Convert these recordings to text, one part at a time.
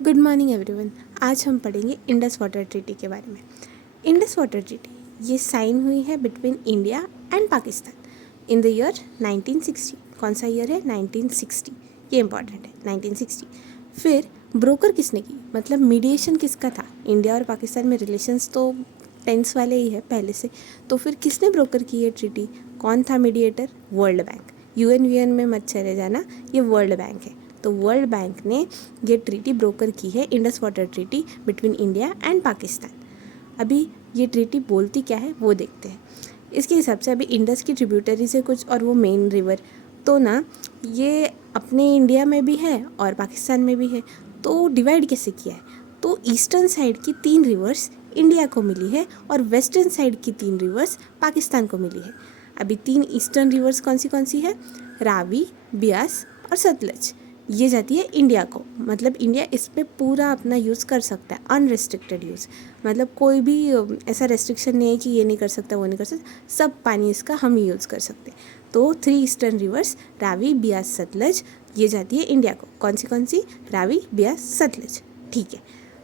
Good morning everyone. आज हम पढ़ेंगे इंडस वाटर ट्रीटी के बारे में। इंडस वाटर ट्रीटी ये साइन हुई है between India and Pakistan in the year 1960। कौन सा ईयर है? 1960। ये इंपॉर्टेंट है, 1960। फिर ब्रोकर किसने की, मतलब मीडिएशन किसका था? इंडिया और पाकिस्तान में रिलेशंस तो टेंस वाले ही है पहले से, तो फिर किसने ब्रोकर की ये ट्रीटी? कौन था मीडिएटर? World bank. यूएन में मत चले जाना, ये वर्ल्ड बैंक है। तो वर्ल्ड बैंक ने ये ट्रीटी ब्रोकर की है, Indus water treaty between India and Pakistan. अभी ये ट्रीटी बोलती क्या है वो देखते हैं। इसके हिसाब से अभी इंडस की ट्रिब्यूटरी से कुछ और वो मेन रिवर, तो ना ये अपने इंडिया में भी है और पाकिस्तान में भी है। तो डिवाइड कैसे किया है? तो ईस्टर्न साइड की 3 रिवर्स इंडिया को मिली है और वेस्टर्न साइड की 3 रिवर्स पाकिस्तान को मिली है। अभी 3 ईस्टर्न रिवर्स कौन सी है? रावी, ब्यास और सतलज। ये जाती है इंडिया को, मतलब इंडिया इस पर पूरा अपना यूज़ कर सकता है, अनरेस्ट्रिक्टेड यूज़। मतलब कोई भी ऐसा रेस्ट्रिक्शन नहीं है कि ये नहीं कर सकता वो नहीं कर सकता, सब पानी इसका हम ही यूज़ कर सकते हैं। तो 3 ईस्टर्न रिवर्स रावी, ब्यास, सतलज ये जाती है इंडिया को। कौन सी? रावी, ब्यास, सतलज। ठीक है।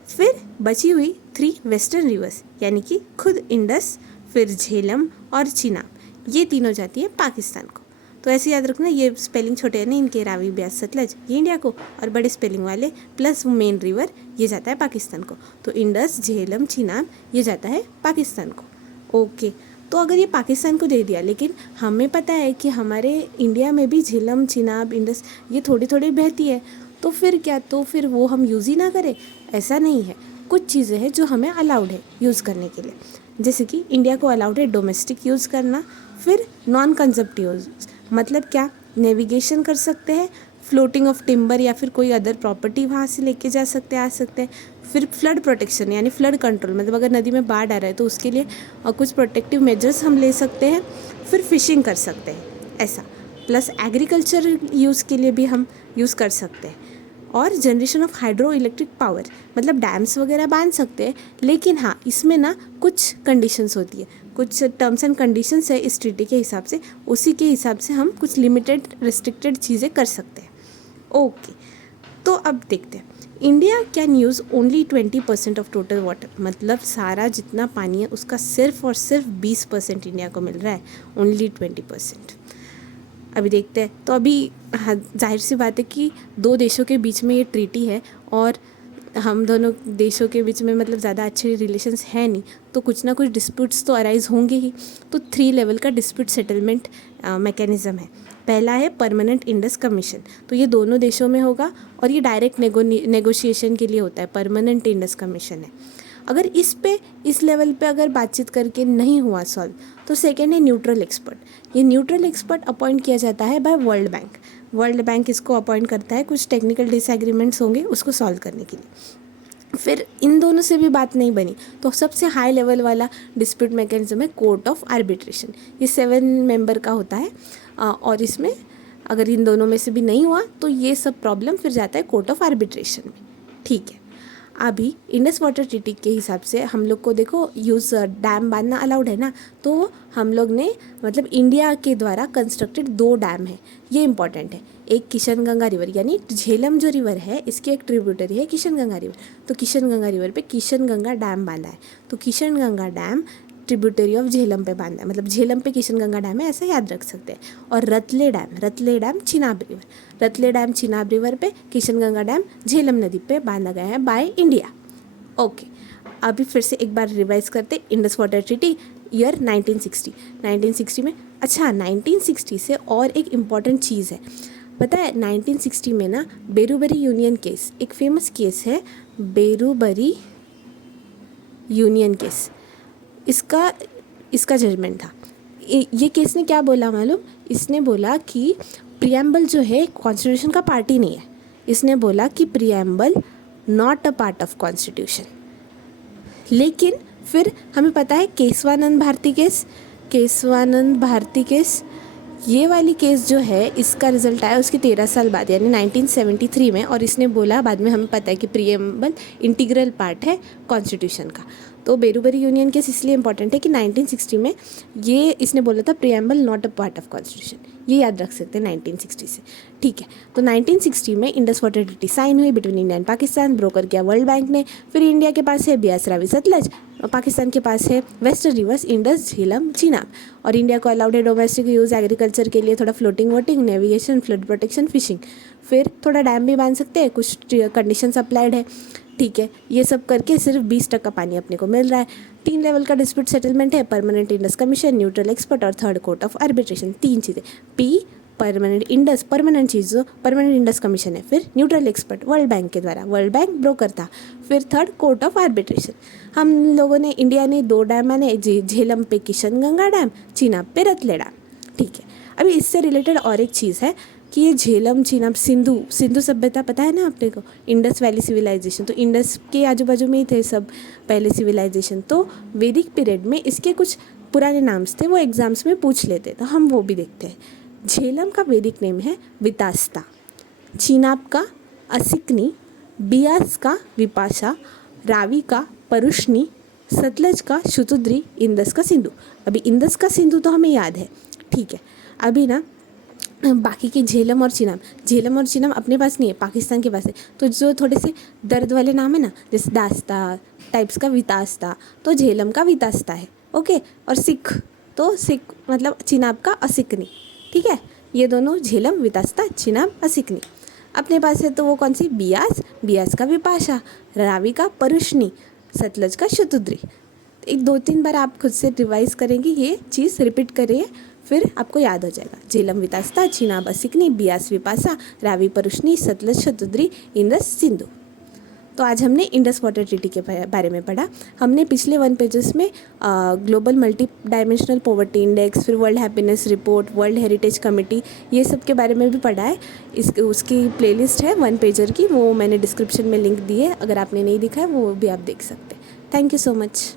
फिर बची हुई 3 वेस्टर्न रिवर्स यानी कि खुद इंडस, फिर झेलम और चिनाब, ये तीनों जाती है पाकिस्तान को। तो ऐसे याद रखना, ये स्पेलिंग छोटे हैं ना इनके, रावी, ब्यास, सतलज ये इंडिया को, और बड़े स्पेलिंग वाले प्लस मेन रिवर ये जाता है पाकिस्तान को। तो इंडस, झेलम, चिनाब ये जाता है पाकिस्तान को। ओके, तो अगर ये पाकिस्तान को दे दिया, लेकिन हमें पता है कि हमारे इंडिया में भी झेलम, चिनाब, इंडस ये थोड़ी थोड़ी बहती है, तो फिर क्या? तो फिर वो हम यूज़ ही ना करें? ऐसा नहीं है। कुछ चीज़ें हैं जो हमें अलाउड है यूज़ करने के लिए, जैसे कि इंडिया को अलाउड है डोमेस्टिक यूज़ करना, फिर नॉन कंजप्टिव यूज़, मतलब क्या? नेविगेशन कर सकते हैं, फ्लोटिंग ऑफ टिम्बर या फिर कोई अदर प्रॉपर्टी वहाँ से लेके जा सकते हैं, आ सकते हैं। फिर फ्लड प्रोटेक्शन यानी फ्लड कंट्रोल, मतलब अगर नदी में बाढ़ आ रहा है तो उसके लिए कुछ प्रोटेक्टिव मेजर्स हम ले सकते हैं। फिर फिशिंग कर सकते हैं ऐसा, प्लस एग्रीकल्चर यूज़ के लिए भी हम यूज़ कर सकते हैं। और generation of hydro electric power, मतलब डैम्स वगैरह बांध सकते हैं, लेकिन हाँ इसमें ना कुछ कंडीशंस होती है, कुछ टर्म्स एंड कंडीशंस है इस ट्रीटी के हिसाब से, उसी के हिसाब से हम कुछ लिमिटेड रिस्ट्रिक्टेड चीज़ें कर सकते हैं। ओके, तो अब देखते हैं। India can use only 20% of total water, मतलब सारा जितना पानी है उसका सिर्फ और सिर्फ 20% इंडिया को मिल रहा है, ओनली 20%। अभी देखते हैं। तो अभी जाहिर सी बात है कि 2 देशों के बीच में ये ट्रीटी है और हम दोनों देशों के बीच में मतलब ज़्यादा अच्छे रिलेशंस है नहीं, तो कुछ ना कुछ डिस्प्यूट्स तो अराइज होंगे ही। तो 3 लेवल का डिस्प्यूट सेटलमेंट मैकेनिज़्म है। पहला है परमानेंट इंडस कमीशन, तो ये दोनों देशों में होगा और ये डायरेक्ट नेगोशिएशन के लिए होता है, परमानेंट इंडस कमीशन है। अगर इस लेवल पे अगर बातचीत करके नहीं हुआ सॉल्व, तो सेकेंड है न्यूट्रल एक्सपर्ट। ये न्यूट्रल एक्सपर्ट अपॉइंट किया जाता है by World Bank. World Bank इसको अपॉइंट करता है, कुछ टेक्निकल डिसएग्रीमेंट्स होंगे उसको सॉल्व करने के लिए। फिर इन दोनों से भी बात नहीं बनी तो सबसे हाई लेवल वाला डिस्प्यूट मैकेनिज्म है कोर्ट ऑफ आर्बिट्रेशन। ये 7 मेंबर का होता है और इसमें अगर इन दोनों में से भी नहीं हुआ तो ये सब प्रॉब्लम फिर जाता है कोर्ट ऑफ आर्बिट्रेशन में। ठीक है। अभी इंडस वाटर ट्रीटी के हिसाब से हम लोग को देखो यूज़ डैम बांधना अलाउड है ना, तो हम लोग ने मतलब इंडिया के द्वारा कंस्ट्रक्टेड 2 डैम है, ये इंपॉर्टेंट है। एक किशनगंगा रिवर यानी झेलम जो रिवर है इसकी एक ट्रिब्यूटरी है किशनगंगा रिवर, तो किशनगंगा रिवर पे किशनगंगा डैम बांधा है। तो Kishanganga dam tributary of Jhelum पे बांधा है, मतलब झेलम पे किशनगंगा डैम है, ऐसा याद रख सकते हैं। और Ratle dam Chenab river, Ratle dam Chenab river पे, किशनगंगा डैम झेलम नदी पे बांधा गया है बाय इंडिया। ओके, अभी फिर से एक बार रिवाइज करते। इंडस वाटर ट्रीटी ईयर 1960 में। अच्छा, 1960 से और एक इम्पॉर्टेंट चीज़ है, पता है 1960 में ना बेरूबरी यूनियन केस, एक फेमस केस है बेरूबरी यूनियन केस, इसका जजमेंट था। ये केस ने क्या बोला मालूम? इसने बोला कि प्रियम्बल जो है कॉन्स्टिट्यूशन का पार्ट ही नहीं है। इसने बोला कि preamble not a part of constitution. लेकिन फिर हमें पता है केशवानंद भारती केस, ये वाली केस जो है इसका रिजल्ट आया उसके 13 साल बाद यानी 1973 में, और इसने बोला बाद में हमें पता है कि प्रियम्बल इंटीग्रल पार्ट है कॉन्स्टिट्यूशन का। तो बेरूबरी यूनियन केस इसलिए इंपॉर्टेंट है कि 1960 में ये इसने बोला था preamble not a part of constitution. ये याद रख सकते हैं 1960 से। ठीक है, तो 1960 में इंडस वाटर ट्रीटी साइन हुई between India and Pakistan, broker किया वर्ल्ड बैंक ने। फिर इंडिया के पास है ब्यास रावी सतलज, पाकिस्तान के पास है वेस्टर्न रिवर्स इंडस झेलम चीनाब, और इंडिया को अलाउड है डोमेस्टिक यूज़ एग्रीकल्चर के लिए, थोड़ा floating voting, navigation, flood protection, fishing. फिर थोड़ा डैम भी बांध सकते हैं, कुछ कंडीशंस अप्लाइड है। ठीक है, ये सब करके सिर्फ 20% पानी अपने को मिल रहा है। 3 लेवल का डिस्प्यूट सेटलमेंट है, permanent Indus commission, neutral expert और थर्ड कोर्ट ऑफ आर्बिट्रेशन। 3 चीज़ें, पी परमानेंट इंडस, परमानेंट चीज़ जो परमानेंट इंडस कमीशन है, फिर न्यूट्रल एक्सपर्ट वर्ल्ड बैंक के द्वारा, वर्ल्ड बैंक ब्रोकर था, फिर थर्ड कोर्ट ऑफ आर्बिट्रेशन। हम लोगों ने, इंडिया ने 2 डैम माने, झेलम पे किशनगंगा डैम, चीनाब पे रतले डैम। ठीक है, अभी इससे रिलेटेड और एक चीज़ है कि ये झेलम चीनाब सिंधु सभ्यता पता है ना अपने को, इंडस वैली सिविलाइजेशन, तो इंडस के आजू बाजू में ही थे सब पहले सिविलाइजेशन। तो वैदिक पीरियड में इसके कुछ पुराने नाम्स थे, वो एग्जाम्स में पूछ लेते, तो हम वो भी देखते हैं। झेलम का वैदिक नेम है वितास्ता, चीनाब का असिकनी, बियास का विपाशा, रावी का परुष्णी, सतलज का शुतुद्री, इंदस का सिंधु। अभी इंदस का सिंधु तो हमें याद है। ठीक है, अभी ना बाकी के झेलम और चीनाब अपने पास नहीं है, पाकिस्तान के पास है। तो जो थोड़े से दर्द वाले नाम है ना, जैसे दास्ता टाइप्स का वितास्ता, तो झेलम का वितास्ता है। ओके, और सिख, तो सिख मतलब चीनाब का असिकनी। ठीक है, ये दोनों झेलम वितास्ता, चीनाब असिकनी अपने पास है। तो वो कौन सी, बियास का विपाशा, रावी का परुष्णी, सतलज का शुतुद्री। एक 2-3 बार आप खुद से रिवाइज करेंगे, ये चीज़ रिपीट करिए, फिर आपको याद हो जाएगा। झेलम वितास्ता, चीनाब असिकनी, बियास विपाशा, रावी परुष्णी, सतलज शुतुद्री, इंदस सिंधु। तो आज हमने इंडस वाटर ट्रीटी के बारे में पढ़ा। हमने पिछले 1 पेजेस में global multi dimensional poverty index, फिर world happiness report, world heritage committee, ये सब के बारे में भी पढ़ा है। उसकी प्लेलिस्ट है 1 पेजर की, वो मैंने डिस्क्रिप्शन में लिंक दी है, अगर आपने नहीं देखा है वो भी आप देख सकते हैं। Thank you so much.